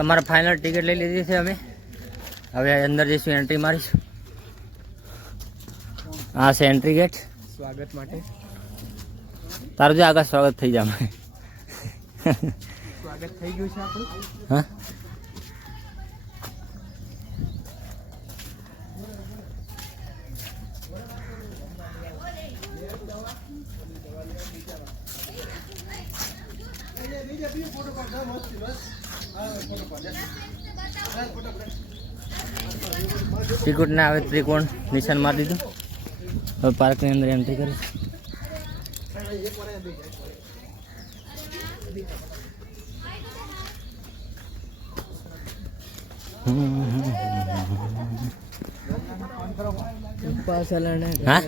તમારા final ticket લઈ લીધી છે અમે. હવે અંદર જઈશું, એન્ટ્રી મારીશું. આ છે એન્ટ્રી ગેટ સ્વાગત માટે. તારું જે આગળ સ્વાગત થઈ જાય. સ્વાગત થઈ ગયું છે આપણું. હા, ટિકિટ ના આવે ત્રિકોણ નિશાન મારી દીધું. હવે પાર્કની અંદર એન્ટ્રી કરી. હા,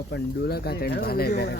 ઓપન ડોલા કાતે ભાલે બેરે.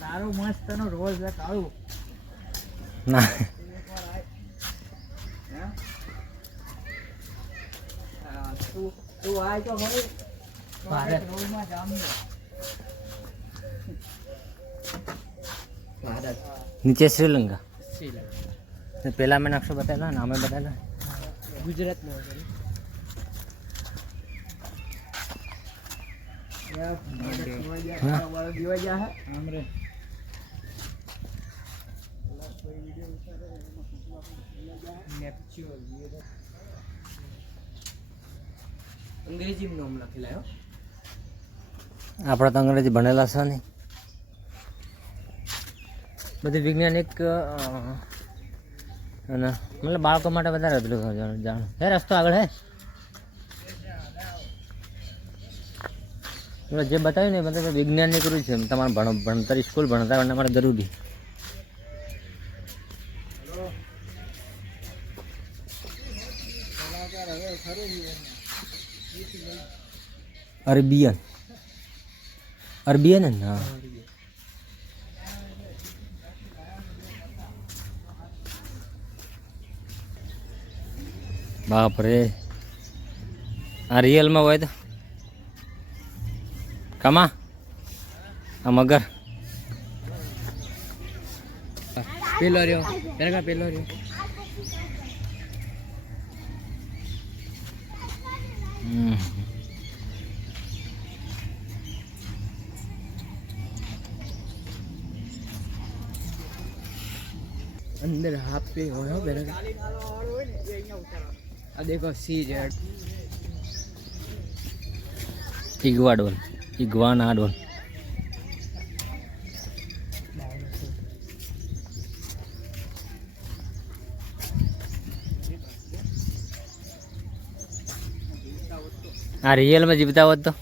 તારું મસ્ત નો રોજ કાળું ના તું આય તો ભાઈ ભારત રોડમાં જામનો ભારત નીચે શ્રીલંકા. પેલા મેં નકશો બતાવેલો, નામે બતાવેલા. ગુજરાતનો અંગ્રેજી નામ લખેલા. આપણે તો અંગ્રેજી ભણેલા છે નહીં. બધી વૈજ્ઞાનિક અને મતલબ બાળકો માટે વધારે પેલું જાણ. હે રસ્તો આગળ હે જે બતાવ્યું ને મતલબ વૈજ્ઞાનિક રૂપ છે. તમારે ભણતર સ્કૂલ ભણતા તમારે જરૂરી. અરબિયન અરબિયન ને હા. બાપ રે, આ રિયલમાં હોય તો કમા આ મગર પેલો રહ્યો ત્યારે પેલો રહ્યો. अंदर हाफ पे हो बेरा. आ देखो सी जेड इग्वाडोन इग्वानाडोन. आ रियल में जीवता होत तो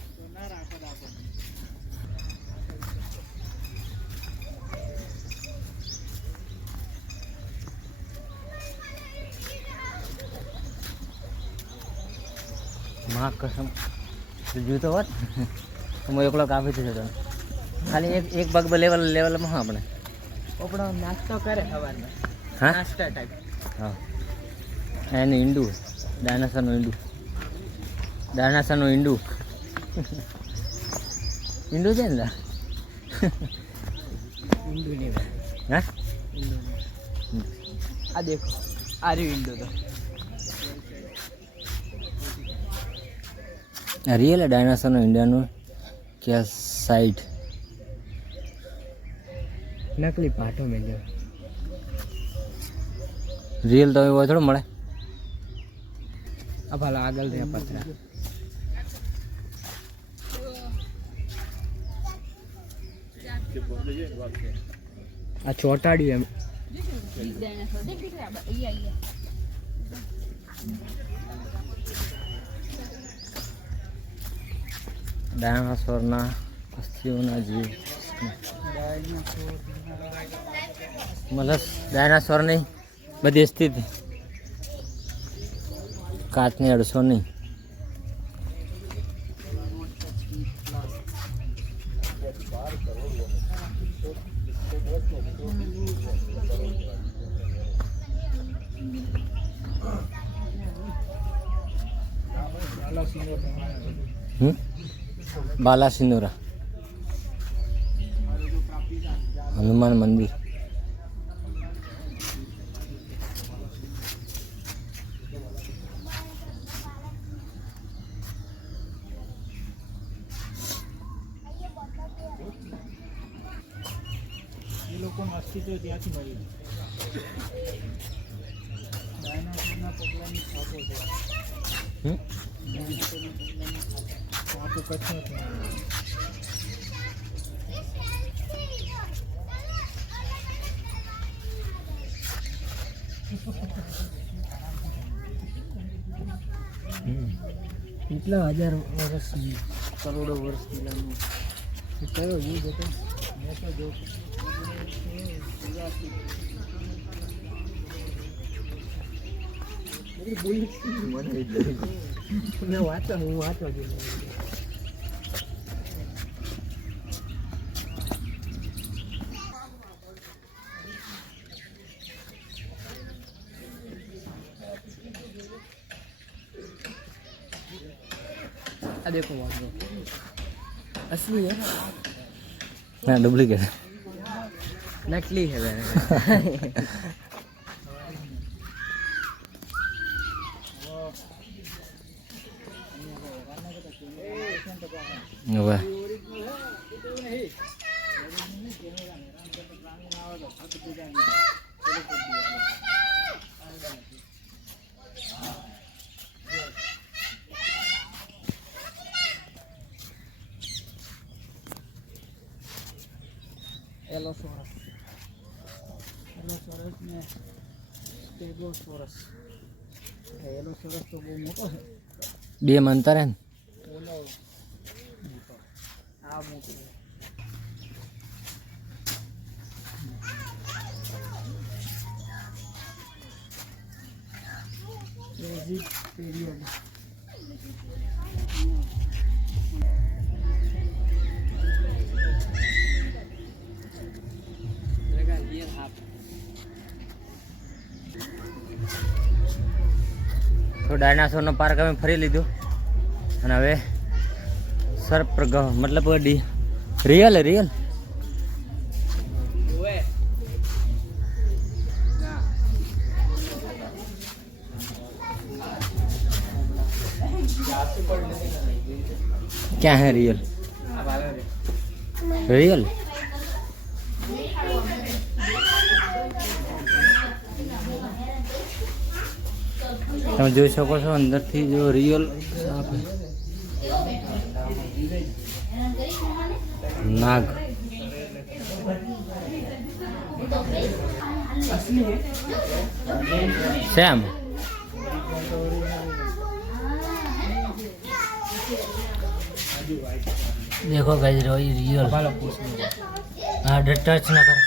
माँ कसम जीवता होत तो मैं एकलो काफी थी जतो. खाली एक बग लेवल लेवल में हाँ अपने अपना नाश्ता करे सवार में. हाँ नाश्ता टाइप. हाँ एन इंडू डायनासोर नो इंडू डायनासोर नो इंडू इंडू છે ને इंडू नहीं હા इंडू नहीं. आ देखो आ रही इंडू तो रियल डायनासोर नो इंडिया नो क्या साइड नकली पाठों में जो रियल तो वो थोड़ा મળે આ ભલા આગળ રહ્યા પથરા આ ચોટાડ્યું એમ ડાયનાસોરના અસ્થિઓના જીવ મતલબ ડાયનાસોરની બધી સ્થિતિ કાચની અડસો નહીં. બાલાસિનોરા હનુમાન મંદિર એ લોકોનું અસ્તિત્વ ત્યાંથી મળ્યું. ડાયનાસોરના પગલાની છાપો છે. છાપો કચ્છમાંથી કેટલા હજાર વર્ષ કરોડો વર્ષ પહેલાનું કયો યુગ હતો મેં તો જો મેં વાંચો હું વાંચવા ગયો. આ દેખો વાંચો असली है ना डुप्लीकेट नकली है वाह एलोसोरस में स्टेगोसोरस एलोसोरस तो बहुत मोटो है બે અંતર હે ને ओलो मोटो आ मोटो क्रेजी पीरियड તો ડાયનાસોરનો પાર્ક અમે ફરી લીધું અને હવે સર્પગ્રહ મતલબ રિયલ રિયલ क्या है रियल रियल તમે જોઈ શકો છો અંદરથી જો રિયલ સાપ નાગ સેમ देखो गाइस रियल हाँ टच ना कर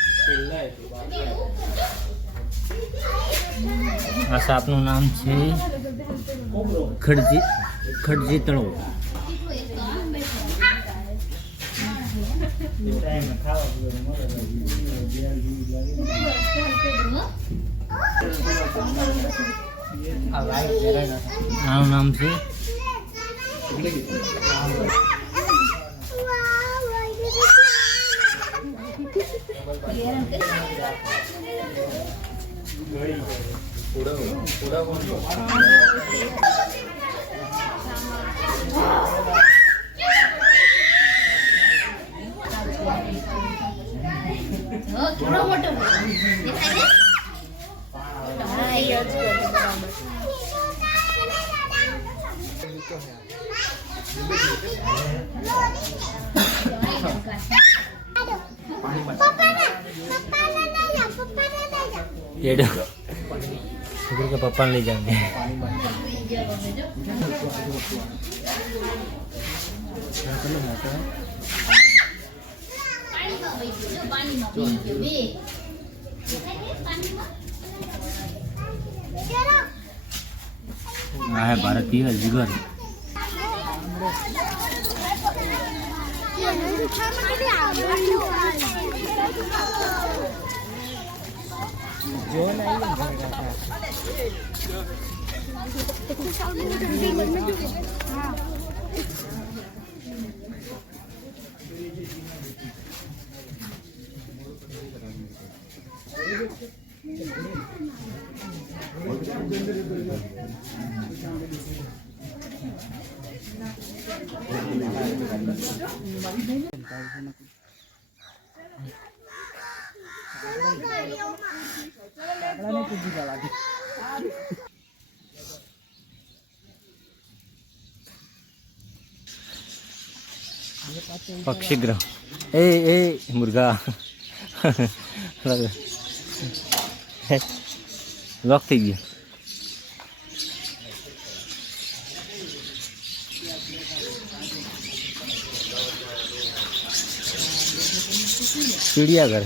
આ સાપનું નામ છે ખડજી તળો આનું નામ છે एडो शुक्र के पप्पा ले जाएंगे है भारतीय जीवर पक्षीग्रह ए मुर्गा लॉक થઈ ગયો चिड़ियाघर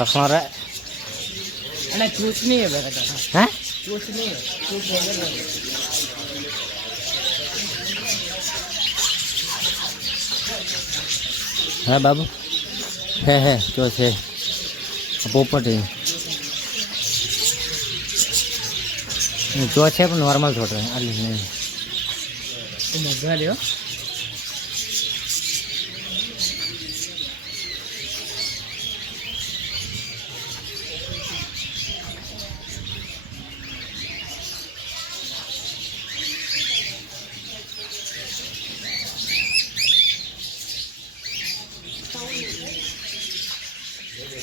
हमारा चूस नहीं है हैं चूस नहीं है चूस वगैरह है बाबू है चोच है पोपट है चोच है पर नॉर्मल छोड़ रहे हैं अली नहीं तो मजा लियो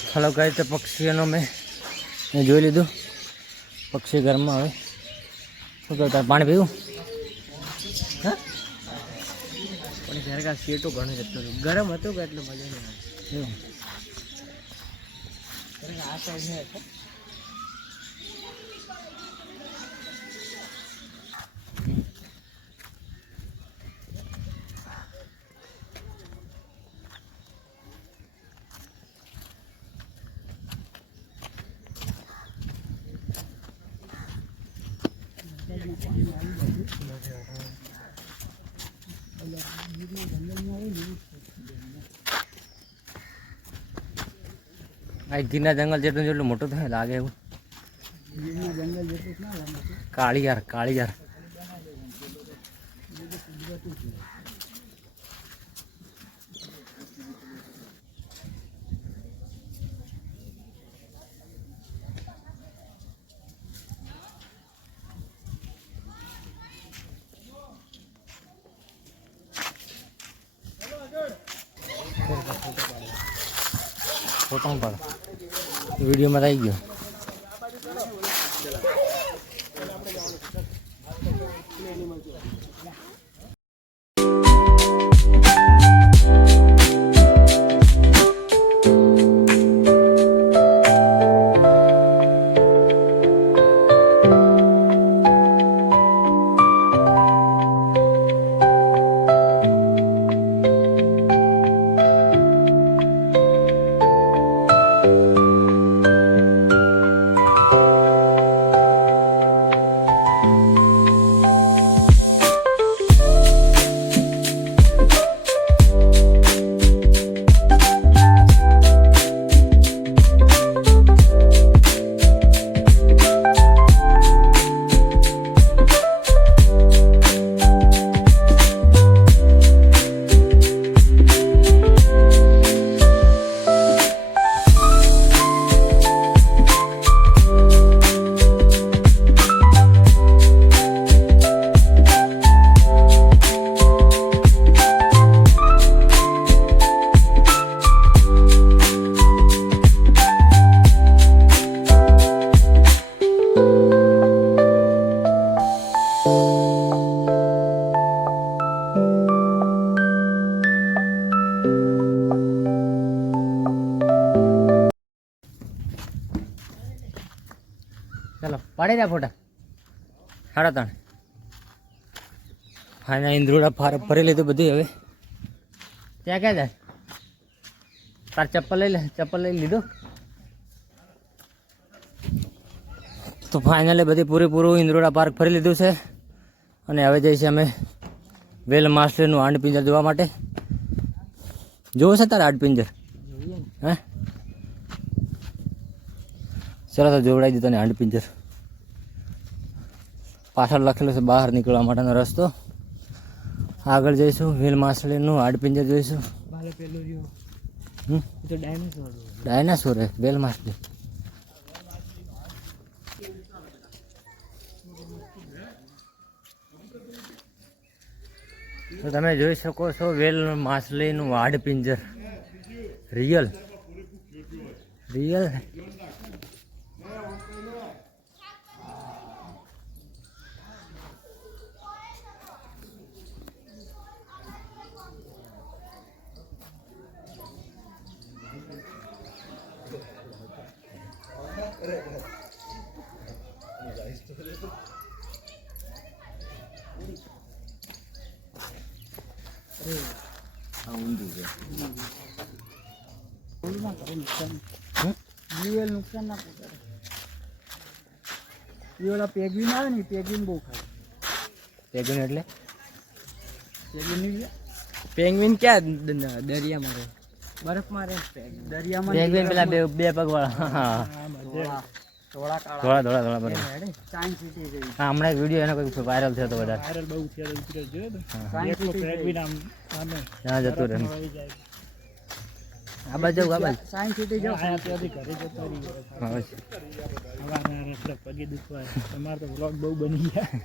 हेलो गाइस तो पक्षीओं में જોઈ લીધું પક્ષી ઘરમાં આવે શું કરતા પાણી પીવું હા પણ જ્યારે કા સેટો ઘણો જતો રહ્યો ગરમ હતો કે એટલે મજા નહીં આવી આ સાઈડ ને હતો આ ગીરના જંગલ જેટલું મોટું થાય લાગે એવું કાળિયાર કાળિયાર ફોટો પાડો વિડીયોમાં આવી ગયો પાડી રહ્યા ફોટા 3:30. હા ના ઇન્દ્રોડા ફરી લીધું બધી. હવે ત્યાં ક્યાં જાય? તાર ચપ્પલ લઈ લીધું. તો ફાઇનલી બધી પૂરેપૂરું ઇન્દ્રોડા પાર્ક ફરી લીધું છે. અને હવે જઈશું અમે વેલ માછલીનું હાડપિંજર જોવા માટે. જોવો છે તારે હાડપિંજર? હે ચલો તો જોવડાવી દીધો ને હાડપિંજર. પાછળ લખેલું છે બહાર નીકળવા માટેનો રસ્તો. આગળ જઈશું વેલ માછલીનું હાડપિંજર જોઈશું. ડાયનાસોર હે વેલ માછલી. તો તમે જોઈ શકો છો વેલ માછલીનું હાડપિંજર. રિયલ નુકસાન ના પહોંચાડે. એ ઓલા પેગ્વિન આવે ને, પેગ્વિન બહુ ખાય. પેગ્વિન એટલે પેંગ્વિન ક્યાં દરિયામાં રહે? બરફમાં રહે. દરિયામાં પેગ્વિન પેલા બે પગ વાળા. ધોળા બરાબર. સાયન્સ સિટી જેવી. હા હમણાં એક વિડીયો એનો કોઈ વાયરલ થયો હતો વધારે. વાયરલ બહુ થયો જોયો તો. સાયન્સ સિટી પેંગ્વિન આમ ત્યાં જતું રહે. આ બાજુ સાયન્સ સિટી જાવ. હા પગે દુખવાય. તમારે તો વ્લોગ બહુ બની ગયા.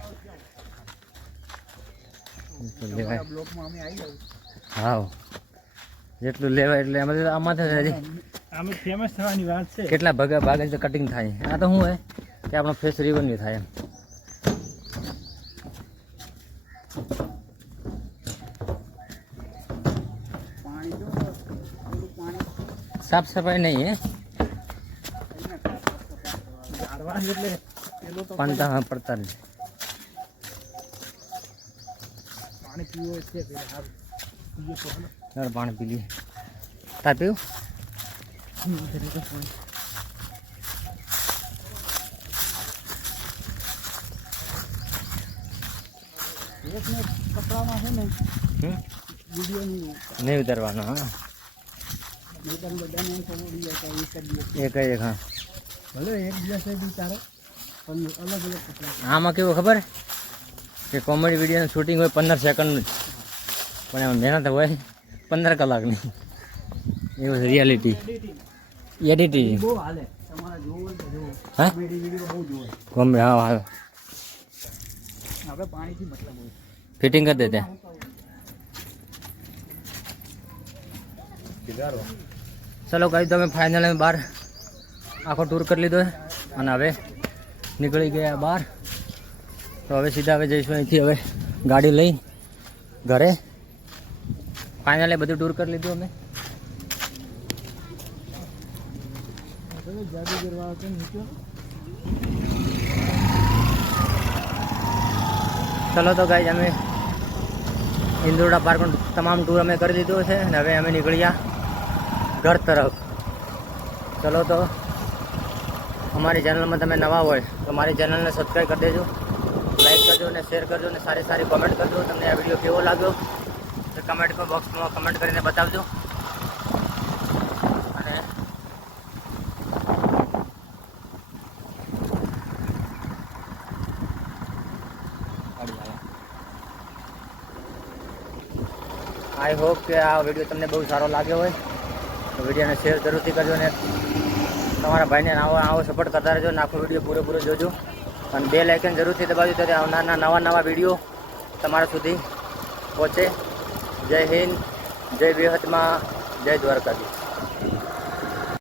બ્લોગમાં અમે આવી જાવ. હા જેટલું લેવાય એટલે આમાંથી આમ ફેમસ થવાની વાત છે. કેટલા ભાગે તો કટિંગ થાય. આ તો શું હોય કે આપણો ફેસ રિવન્યુ થાય એમ. સાફ સફાઈ નહીં હે પાનતા પડતા જ. પાણી પીવો છે પાણી પી લઈએ. તાર પીવું? કપડામાં છે ને વિડીયો નહીં ઉતારવાનો. હા એક હા ભલે એક દિવસે તારે પણ અલગ અલગ કપડા. આમાં કેવું ખબર કે કોમેડી વિડીયોનું શૂટિંગ હોય 15 સેકન્ડનું જ, પણ એમાં મહેનત હોય 15 કલાકની. એવું રિયાલિટી એડિટિંગ બહુ હાલે. તમારે જોવું હોય તો જોવો. હા કોમેડી વિડીયો બહુ જોવે. ગમે. હા આપણે પાણીથી મતલબ હોય. ફિટિંગ કરી દે ત્યાં. ચલો ગાઈસ તમે ફાઇનલ બહાર આખો ટૂર કરી લીધો અને હવે નીકળી ગયા બહાર. તો હવે સીધા હવે જઈશું અહીંથી હવે ગાડી લઈ ઘરે. ફાઇનલી બધું ટૂર કરી લીધું અમે. ચલો તો ગાઈસ અમે ઇન્દ્રોડા પાર્કનું તમામ ટૂર અમે કરી લીધું છે અને હવે અમે નીકળ્યા ઘર તરફ. ચલો તો અમારી ચેનલમાં તમે નવા હોય તો મારી ચેનલને સબસ્ક્રાઈબ કરી દેજો, લાઈક કરજો અને શેર કરજો અને સારી સારી કોમેન્ટ કરજો. તમને આ વિડીયો કેવો લાગ્યો તો કમેન્ટ બોક્સમાં કમેન્ટ કરીને બતાવજો. અને આઈ હોપ કે આ વિડીયો તમને બહુ સારો લાગ્યો હોય તો વિડીયોને શેર જરૂરથી કરજો અને તમારા ભાઈને આવો સપોર્ટ કરતા રહેજો. આખો વિડીયો પૂરેપૂરો જોજો અને બેલ આઇકન જરૂરથી દબાવજો ત્યારે આવનારના નવા વિડીયો તમારા સુધી પહોંચે. જય હિન્દ, જય બેહતમાં, જય દ્વારકાધીશ.